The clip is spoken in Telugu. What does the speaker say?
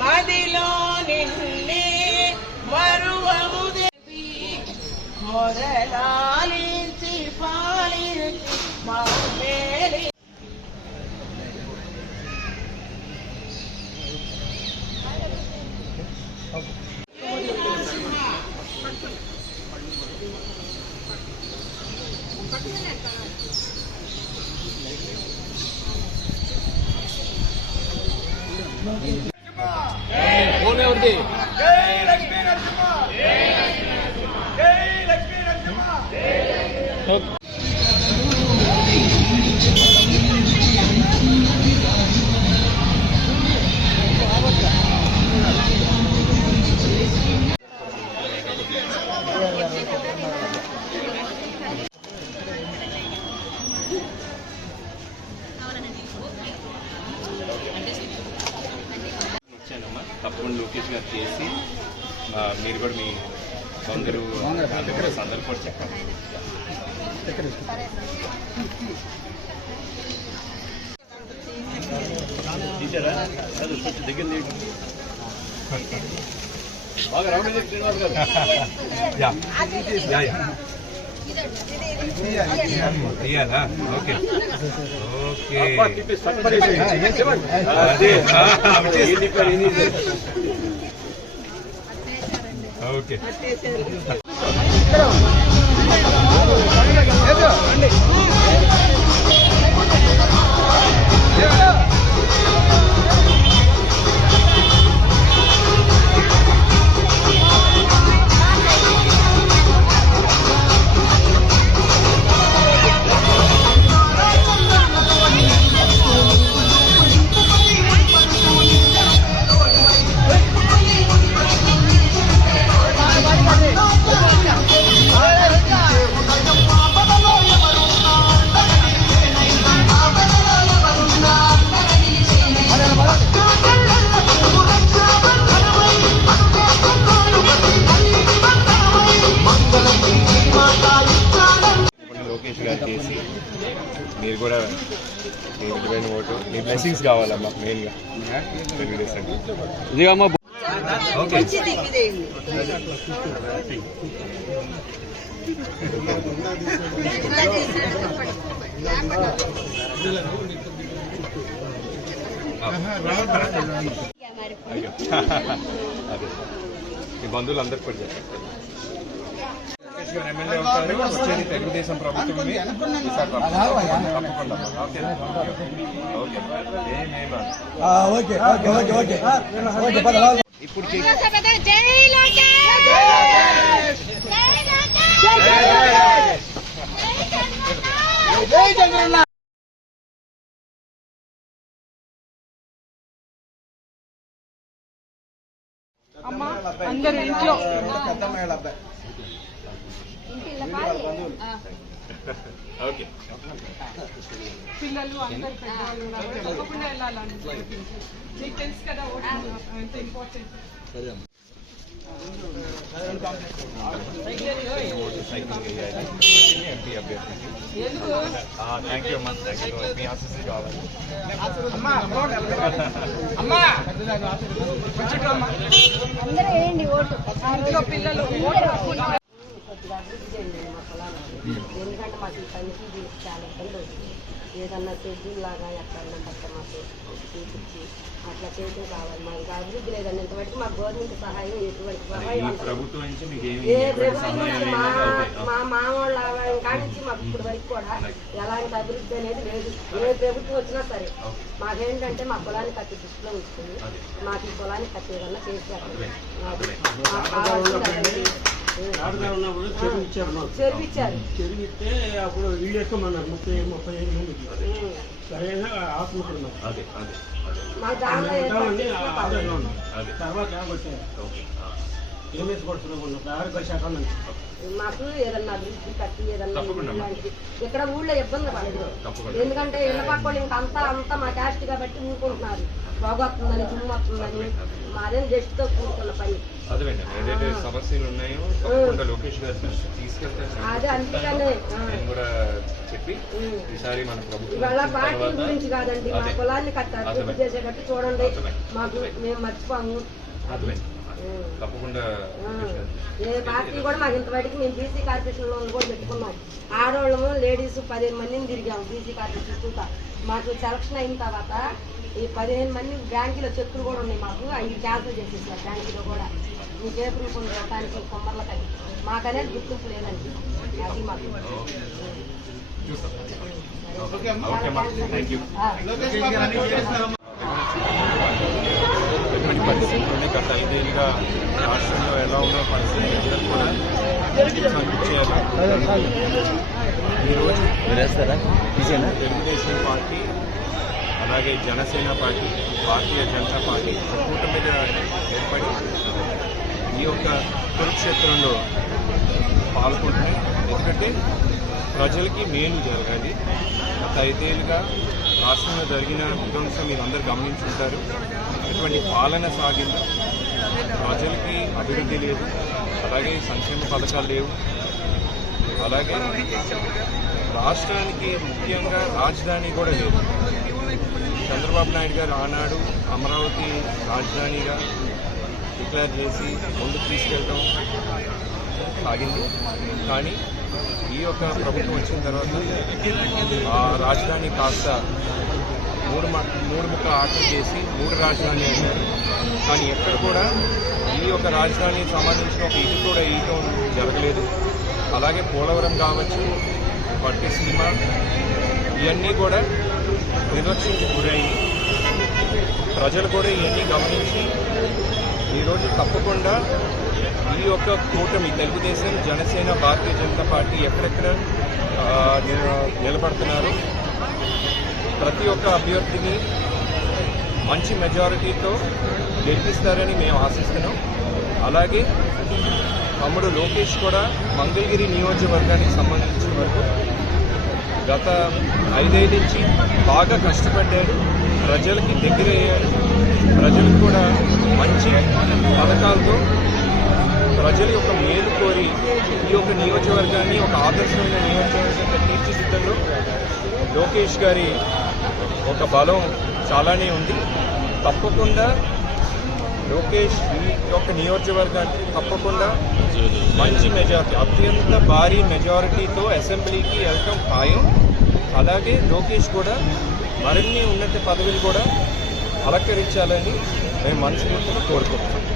మదిలో నిన్నే మరువము దేవి మొరలాలించి పాలించి మా మేలి తప్పకుండా లోకేష్ గారు చేసి మీరు కూడా మీ కొందరు అందరు కూడా చెప్పండి. దగ్గర బాగా రౌండ్ తీయాలా? ఓకే ఓకే ఓకే లోకేష్ గారు చేసి మీరు కూడా మీ విలువైన ఓటు మీ బ్లెస్సింగ్స్ కావాలమ్మా మెయిన్గా ఇదిగమ్మా. ఓకే అదే మీ బంధువులు అందరికి కూడా చెప్పండి. ఎమ్మెల్యే అవుతారు, వచ్చేది తెలుగుదేశం ప్రభుత్వమే. ఇప్పుడు అందరు ఇంట్లో ఓకే పిల్లలు అందరు పెద్దవాళ్ళు ఉన్నారు, తప్పకుండా వెళ్ళాలని మీకు తెలుసు కదా ఎంత ఇంపార్టెంట్. ఎంపీ అభ్యర్థికి థ్యాంక్ యూ అమ్మా. Thank you. మీ ఆశీస్సులు కావాలి. ఇంట్లో పిల్లలు ఎందుకంటే మాకు ఈ పనికి చాలా ఇబ్బంది అవుతుంది. ఏదన్నా షెడ్యూల్ లాగా ఎక్కడన్నా పట్ట మాకు చూపించి అట్లా చేయడం కావాలి. మాకు అభివృద్ధి లేదండి. ఇంతవరకు మాకు గవర్నమెంట్ సహాయం ఎటువంటి సహాయం ఏ ప్రభుత్వం మా మామూళ్ళ కానించి మాకు ఇప్పుడు వరకు కూడా ఎలాంటి అభివృద్ధి అనేది లేదు. ఏ ప్రభుత్వం వచ్చినా సరే మాకేంటంటే మా పొలాన్ని కట్టి దృష్టిలో ఉంచుతుంది. మాకు ఈ పొలాన్ని కట్టి ఏదన్నా చేసి చెరిపిస్తే అప్పుడు వీళ్ళు ఎక్కుమన్నారు 35 మంది సరైన ఆత్మకున్నాం తర్వాత వచ్చారు. ఏమేసి కొడుతున్నాం ఉన్నప్పుడు ఆరోగ్య శాఖ నుంచి మాకు ఏదన్నా అభివృద్ధి కట్టి ఏదన్నా తప్పకుండా. ఇలాంటివి ఇక్కడ ఊళ్ళో ఇబ్బంది పడదు. తప్పకుండా. ఎందుకంటే ఇళ్ళ పక్క వాళ్ళు ఇంకా అంతా మా క్యాస్ట్ కాబట్టి ఊరుకుంటున్నారు. బాగొస్తుందని దుమ్ము వస్తుందని మాదేం జస్ట్తో కూడుకున్న పని. అదేండి ఏదైతే సమస్యలు ఉన్నాయో తప్పకుండా లోకేష్ గారి దృష్టికి తీసుకెళ్తాను. అదే అందుకనే నేను కూడా చెప్పి ఈసారి మన ప్రభుత్వం ఇవాళ వచ్చిన పార్టీ తర్వాత గురించి కాదండి, మా అదే. కులాన్ని కట్ట అభివృద్ధి చేసేటట్టు చూడండి. మాకు మేము మర్చిపోము. అర్థమైంది. తప్పకుండా లోకేష్ గారు. ఏ పార్టీ కూడా మాకు ఇంతవరకు మేము బీసీ కార్పొరేషన్ లోన్ కూడా పెట్టుకున్నాం. ఆడవాళ్ళము లేడీస్ 15 మందిని తిరిగాము బీసీ కార్పొరేషన్ చూత. మాకు సెలక్షన్ అయిన తర్వాత ఈ 15 మంది బ్యాంకులో చెక్కులు కూడా ఉన్నాయి మాకు. అవి క్యాన్సిల్ చేసేసారు బ్యాంకులో కూడా. మీ పేపర్లు కొన్ని రకానికి కొమ్మర్లకని మాకనేది గుర్తింపు లేదండి. అది మాకు చూస్తాం. ఓకే అమ్మా, థ్యాంక్ యూ. ఎటువంటి పరిస్థితుల్లోనే గత 5 ఏళ్ళుగా రాష్ట్రంలో ఎలా ఉన్న పరిస్థితి ప్రజలకు కూడా సంతృప్తిచేయాలి. ఈరోజు తెలుగుదేశం పార్టీ అలాగే జనసేన పార్టీ, భారతీయ జనతా పార్టీ కూటమి మీద ఏర్పడి ఈ యొక్క కురుక్షేత్రంలో పాల్గొంటున్నాయి. ఎందుకంటే ప్రజలకి మేలు జరగాలి. గత 5 ఏళ్ళుగా రాష్ట్రంలో జరిగిన విధ్వంసం మీరు అందరూ గమనించుంటారు. ఎటువంటి పాలన సాగింది, ప్రజలకి అభివృద్ధి లేదు, అలాగే సంక్షేమ పథకాలు లేవు, అలాగే రాష్ట్రానికి ముఖ్యంగా రాజధాని కూడా లేదు. చంద్రబాబు నాయుడు గారు ఆనాడు అమరావతి రాజధానిగా డిక్లేర్ చేసి ముందుకు తీసుకెళ్ళడం సాగింది. కానీ ఈ యొక్క ప్రభుత్వం వచ్చిన తర్వాత ఆ రాజధాని కాస్త మూడు ముక్కలు ఆర్డర్ చేసి 3 రాజధాని అయ్యారు. కానీ ఎక్కడ కూడా ఈ యొక్క రాజధానికి సంబంధించిన ఒక ఇది కూడా ఇవ్వటం జరగలేదు. అలాగే పోలవరం కావచ్చు, పట్టిసీమ, ఇవన్నీ కూడా నిర్లక్ష్యంకి గురయ్యి ప్రజలు కూడా ఇవన్నీ గమనించి ఈరోజు తప్పకుండా ఈ యొక్క కూటమి తెలుగుదేశం, జనసేన, భారతీయ జనతా పార్టీ ఎక్కడెక్కడ నిలబడుతున్నారు, ప్రతి ఒక్క అభ్యర్థిని మంచి మెజారిటీతో గెలిపిస్తారని మేము ఆశిస్తున్నాం. అలాగే తమ్ముడు లోకేష్ కూడా మంగళగిరి నియోజకవర్గానికి సంబంధించిన వరకు గత 5 ఏళ్ళ నుంచి బాగా కష్టపడ్డాడు. ప్రజలకి దగ్గరయ్యాడు. ప్రజలకు కూడా మంచి పథకాలతో ప్రజల యొక్క మేలు కోరి ఈ యొక్క నియోజకవర్గాన్ని ఒక ఆదర్శమైన నియోజకవర్గంగా తీర్చిదిద్దడంలో లోకేష్ గారి ఒక బలం చాలానే ఉంది. తప్పకుండా లోకేష్ ఈ యొక్క నియోజకవర్గానికి తప్పకుండా మంచి మెజారిటీ, అత్యంత భారీ మెజారిటీతో అసెంబ్లీకి వెళ్ళటం ఖాయం. అలాగే లోకేష్ కూడా మరిన్ని ఉన్నత పదవులు కూడా అలంకరించాలని మేము మనస్ఫూర్తిగా కోరుకుంటున్నాం.